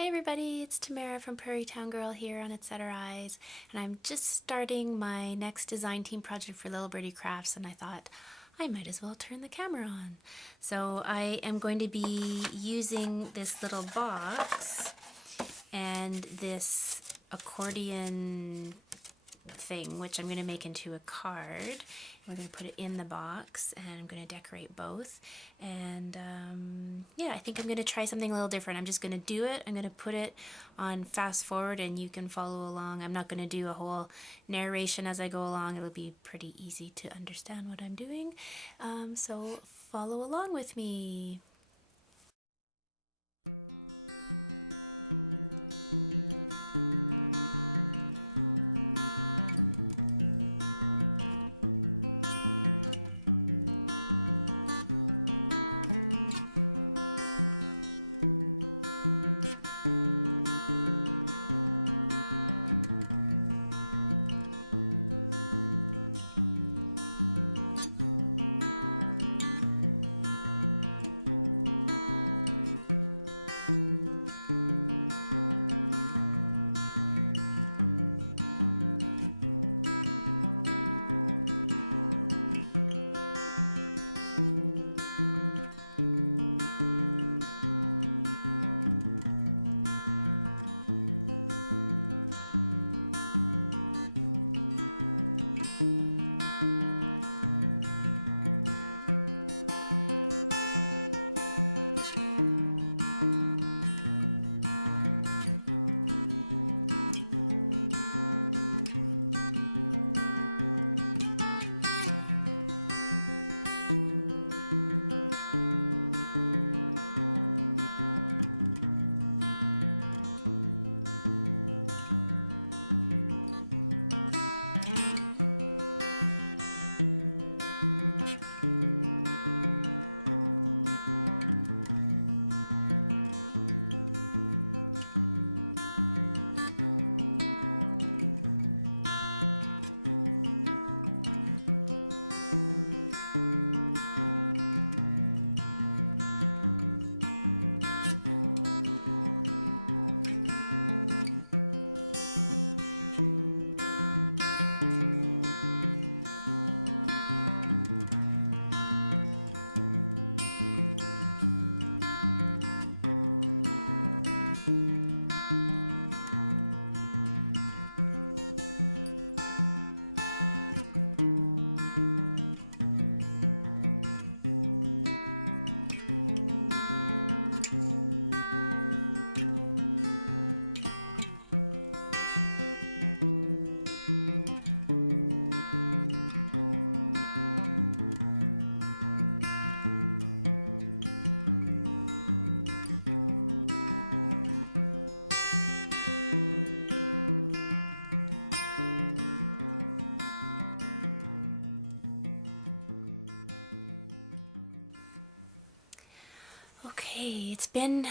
Hi everybody, it's Tamara from Prairie Town Girl here on Etc. Eyes, and I'm just starting my next design team project for Little Birdie Crafts, and I thought I might as well turn the camera on. So I am going to be using this little box and this accordion thing, which I'm going to make into a card. We're going to put it in the box, and I'm going to decorate both. And yeah, I think I'm going to try something a little different. I'm just going to do it. I'm going to put it on fast forward, and you can follow along. I'm not going to do a whole narration as I go along. It'll be pretty easy to understand what I'm doing. So follow along with me. Okay, it's been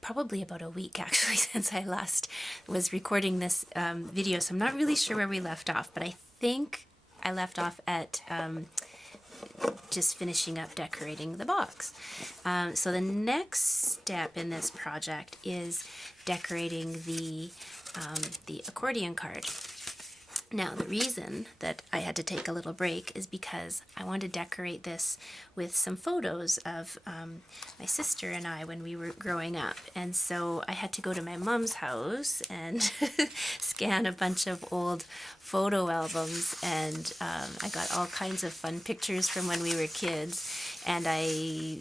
probably about a week actually since I last was recording this video, so I'm not really sure where we left off, but I think I left off at just finishing up decorating the box. So the next step in this project is decorating the accordion card. Now, the reason that I had to take a little break is because I wanted to decorate this with some photos of my sister and I when we were growing up. And so I had to go to my mom's house and scan a bunch of old photo albums, and I got all kinds of fun pictures from when we were kids. And I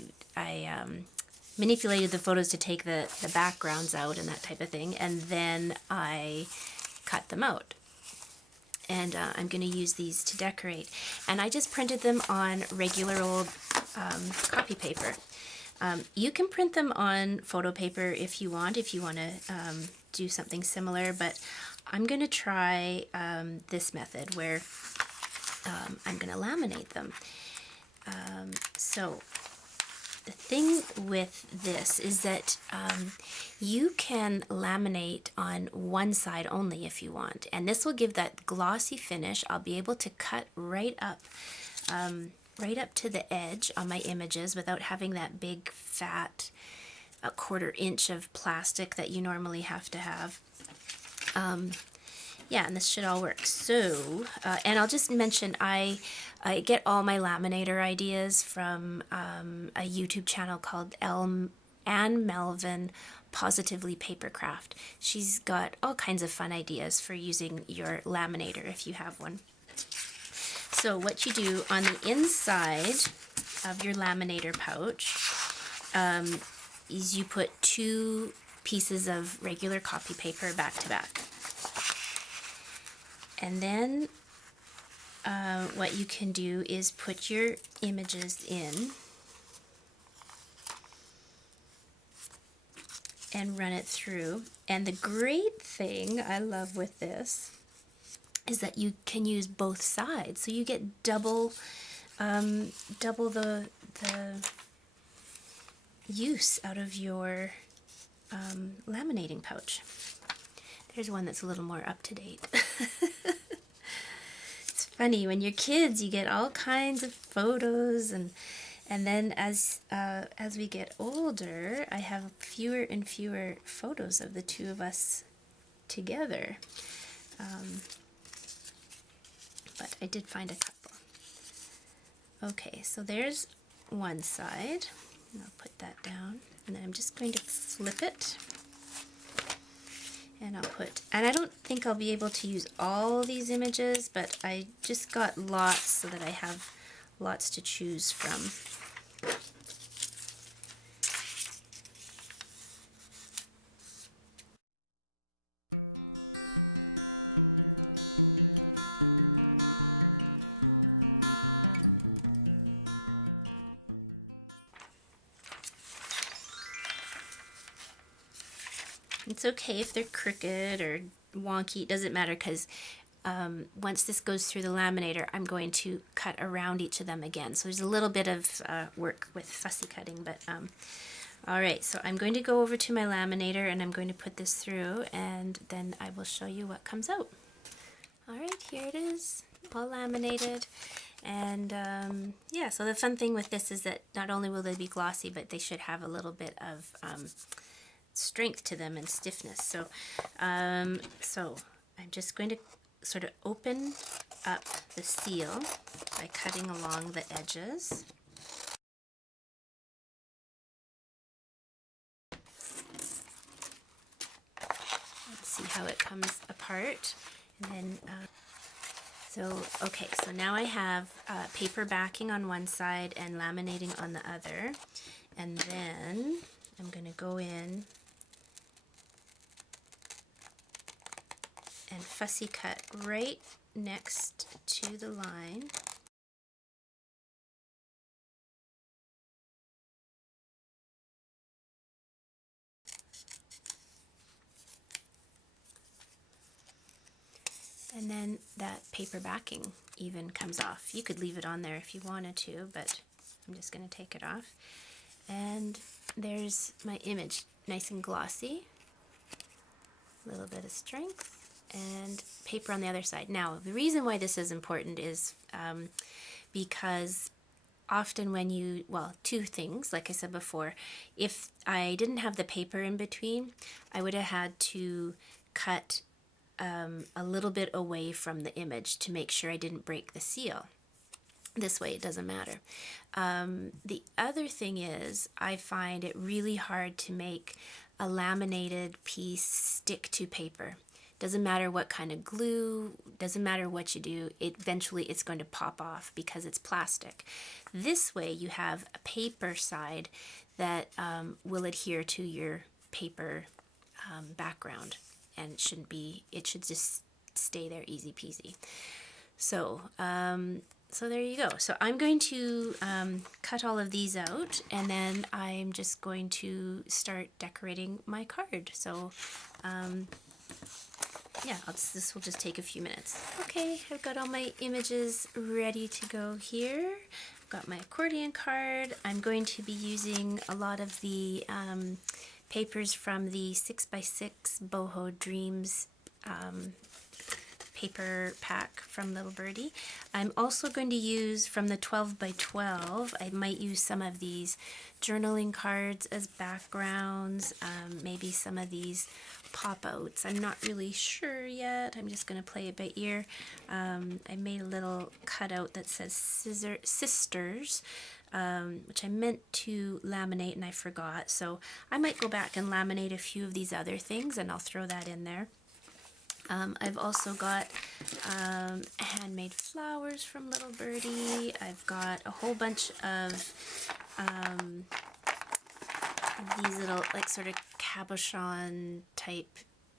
manipulated the photos to take the backgrounds out and that type of thing, and then I cut them out. And I'm going to use these to decorate. And I just printed them on regular old copy paper. You can print them on photo paper if you want to do something similar, but I'm going to try this method where I'm going to laminate them. So the thing with this is that you can laminate on one side only if you want, and this will give that glossy finish. I'll be able to cut right up to the edge on my images without having that big fat a 1/4 inch of plastic that you normally have to have. Yeah, and this should all work. So, and I'll just mention, I get all my laminator ideas from a YouTube channel called Anne Melvin Positively Papercraft. She's got all kinds of fun ideas for using your laminator if you have one. So what you do on the inside of your laminator pouch is you put 2 pieces of regular copy paper back to back. And then what you can do is put your images in and run it through. And the great thing I love with this is that you can use both sides, so you get double the use out of your laminating pouch. There's one that's a little more up to date. It's funny, when you're kids you get all kinds of photos, and then as we get older, I have fewer and fewer photos of the two of us together. But I did find a couple. Okay, so there's one side. I'll put that down, and then I'm just going to flip it. And and I don't think I'll be able to use all these images, but I just got lots so that I have lots to choose from. It's okay if they're crooked or wonky, it doesn't matter, because once this goes through the laminator, I'm going to cut around each of them again. So there's a little bit of work with fussy cutting, but alright, so I'm going to go over to my laminator and I'm going to put this through, and then I will show you what comes out. Alright, here it is, all laminated. And yeah, so the fun thing with this is that not only will they be glossy, but they should have a little bit of strength to them and stiffness. So so I'm just going to sort of open up the seal by cutting along the edges. Let's see how it comes apart. And then so okay, so now I have paper backing on one side and laminating on the other, and then I'm going to go in and fussy cut right next to the line. And then that paper backing even comes off. You could leave it on there if you wanted to, but I'm just going to take it off. And there's my image, nice and glossy, a little bit of strength, and paper on the other side. Now, the reason why this is important is because often when you, well, 2 things, like I said before, if I didn't have the paper in between, I would have had to cut a little bit away from the image to make sure I didn't break the seal. This way it doesn't matter. The other thing is, I find it really hard to make a laminated piece stick to paper. Doesn't matter what kind of glue, doesn't matter what you do, eventually it's going to pop off because it's plastic. This way you have a paper side that will adhere to your paper background, and it should just stay there easy peasy. So so there you go. So I'm going to cut all of these out, and then I'm just going to start decorating my card. So yeah, this will just take a few minutes. Okay, I've got all my images ready to go here. I've got my accordion card. I'm going to be using a lot of the papers from the 6x6 Boho Dreams paper pack from Little Birdie. I'm also going to use from the 12 by 12, I might use some of these journaling cards as backgrounds, maybe some of these pop-outs. I'm not really sure yet. I'm just going to play it by ear. I made a little cutout that says Sisters, which I meant to laminate and I forgot. So I might go back and laminate a few of these other things and I'll throw that in there. I've also got handmade flowers from Little Birdie. I've got a whole bunch of these little like sort of cabochon type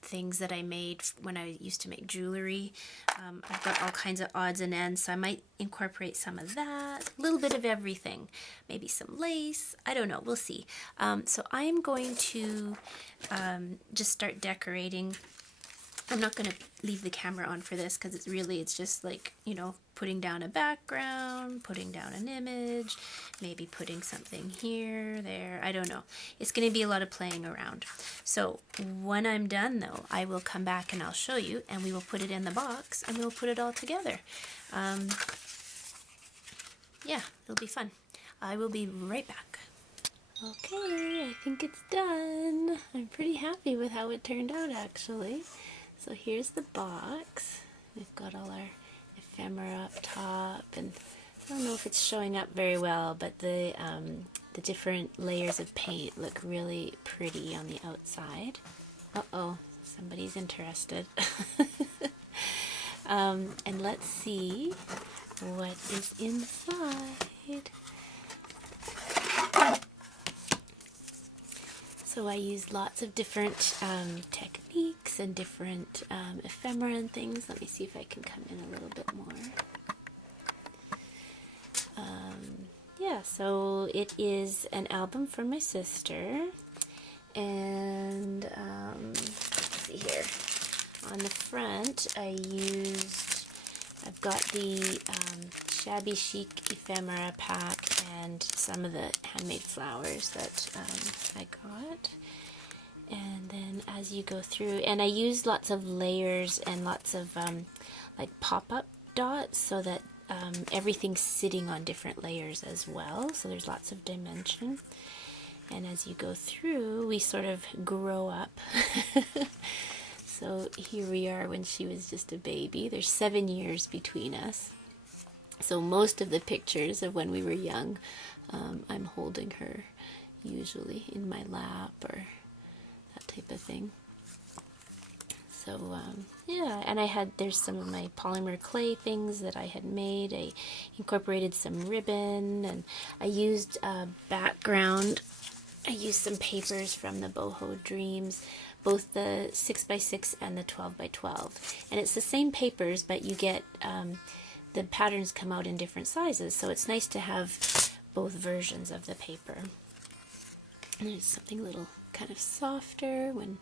things that I made when I used to make jewelry. I've got all kinds of odds and ends, so I might incorporate some of that, a little bit of everything, maybe some lace, I don't know, we'll see. So I'm going to just start decorating. I'm not going to leave the camera on for this because it's just like, you know, putting down a background, putting down an image, maybe putting something here, there, I don't know. It's going to be a lot of playing around. So when I'm done though, I will come back and I'll show you and we will put it in the box and we'll put it all together. Yeah, it'll be fun. I will be right back. Okay, I think it's done. I'm pretty happy with how it turned out actually. So here's the box. We've got all our ephemera up top, and I don't know if it's showing up very well, but the different layers of paint look really pretty on the outside. Uh-oh, somebody's interested. And let's see what is inside. So I use lots of different techniques and different ephemera and things. Let me see if I can come in a little bit more. Yeah, so it is an album from my sister, and let's see here. On the front, I've got the shabby chic ephemera pack and some of the handmade flowers that I got. And then as you go through, and I use lots of layers and lots of like pop-up dots so that everything's sitting on different layers as well, so there's lots of dimension. And as you go through, we sort of grow up. So here we are when she was just a baby. There's 7 years between us. So most of the pictures of when we were young, I'm holding her usually in my lap or that type of thing. So yeah, and there's some of my polymer clay things that I had made. I incorporated some ribbon, and I used background. I used some papers from the Boho Dreams, both the 6x6 and the 12x12. And it's the same papers, but you get, the patterns come out in different sizes, so it's nice to have both versions of the paper. And there's something a little kind of softer when,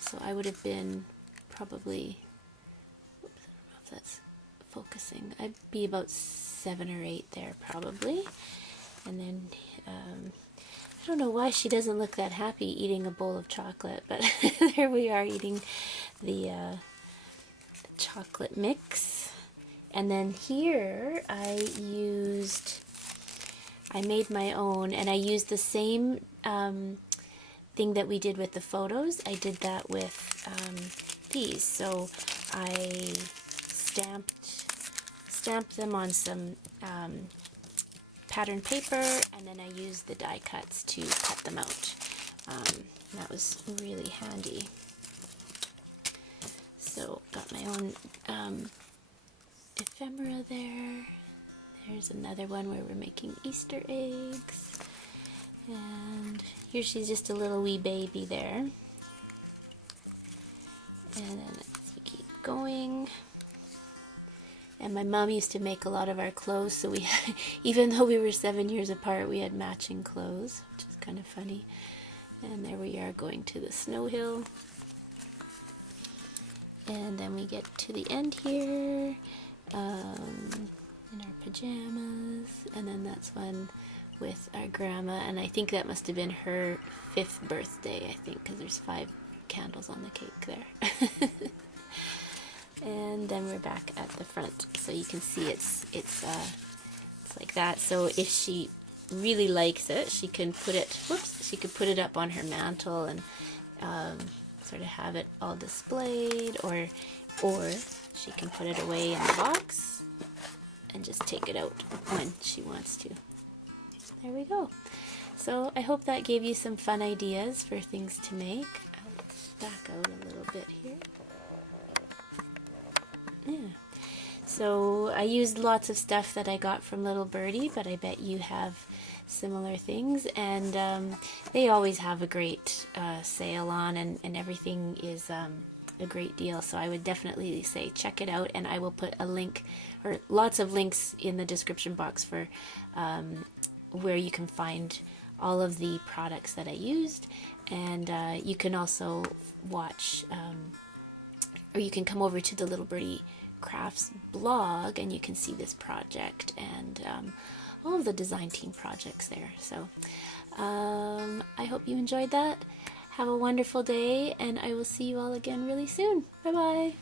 so I would have been probably, oops, I don't know if that's focusing, I'd be about 7 or 8 there probably. And then, I don't know why she doesn't look that happy eating a bowl of chocolate, but there we are eating the chocolate mix. And then here I made my own, and I used the same thing that we did with the photos. I did that with these. So I stamped them on some pattern paper, and then I used the die cuts to cut them out. That was really handy. So got my own ephemera there. Here's another one where we're making Easter eggs. And here she's just a little wee baby there. And then let's keep going. And my mom used to make a lot of our clothes, so we, even though we were 7 years apart, we had matching clothes, which is kind of funny. And there we are going to the snow hill. And then we get to the end here, in our pajamas, and then that's one with our grandma, and I think that must have been her 5th birthday, I think, because there's 5 candles on the cake there. and then we're back at the front. So you can see it's like that. So if she really likes it, she can put it, she could put it up on her mantle and sort of have it all displayed, or she can put it away in the box and just take it out when she wants to. There we go. So I hope that gave you some fun ideas for things to make. I'll back out a little bit here. Yeah. So I used lots of stuff that I got from Little Birdie, but I bet you have similar things, and they always have a great sale on, and everything is a great deal. So I would definitely say check it out, and I will put a link, or lots of links, in the description box for where you can find all of the products that I used. And you can also watch, or you can come over to the Little Birdie Crafts blog, and you can see this project and all of the design team projects there. So I hope you enjoyed that. Have a wonderful day, and I will see you all again really soon. Bye bye.